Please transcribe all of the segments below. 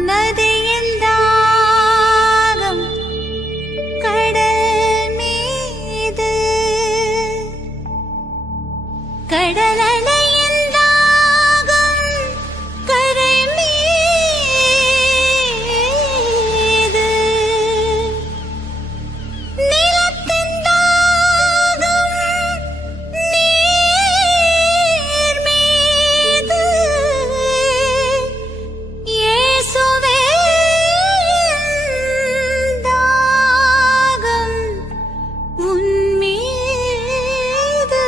நதியின் தாகம் கடல் மீது கடலலையின் தாகம் கரை மீது நிலத்தின் தாகம் நீர் மீது இயேசுவே தாகம் உன் மீது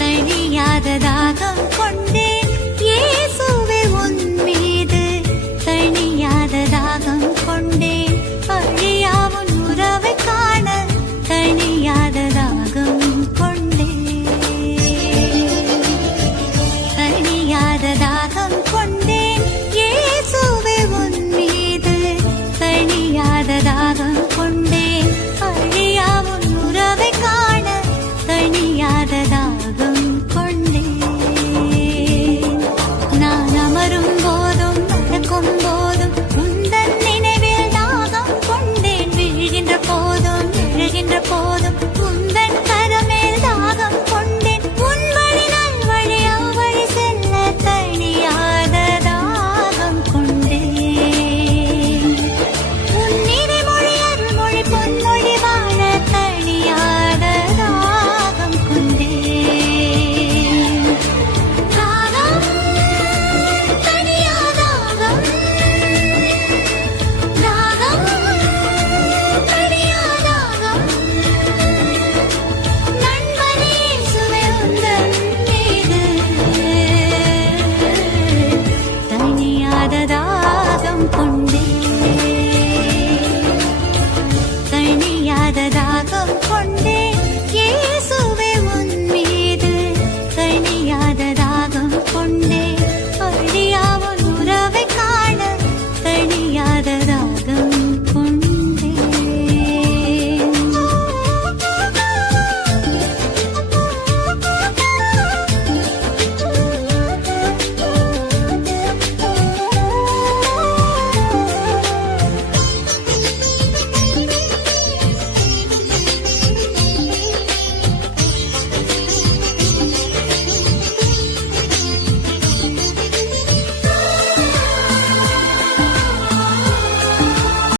தணியாத தாகம் கொண்டேன் இயேசுவே உன் மீது தணியாத தாகம் கொண்டேன் அழியா உன் உறவை காண தணியாத தாகம் கொண்டேன் தணியாத தாகம் கொண்டேன் இயேசுவே உன் மீது தணியாத தாகம் கொண்டேன் அழியா உன் உறவை காண தணியாத தாகம் கொண்டேன் நான் அமரும் போதும் நடக்கும் போதும் உந்தன் நினைவில் தாகம் கொண்டேன் விழுகின்ற போதும் எழுகின்ற போதும் உந்தன் கரமேல் தாகம் கொண்டேன் உன் வழி நல்வழி அவ்வழி செல்ல தணியாத தாகம் கொண்டேன் உன் நீதிமொழி அருள்மொழி பொன்மொழி வாழ தணியாத தாகம் கொண்டேன் தாகம் தணியாதாகம் தாகம் தணியாதாகம் நண்பனே இயேசுவே உந்தன் மீது தணியாத தாகம் கொண்டேன் தணியாத தாகம் கொண்டேன்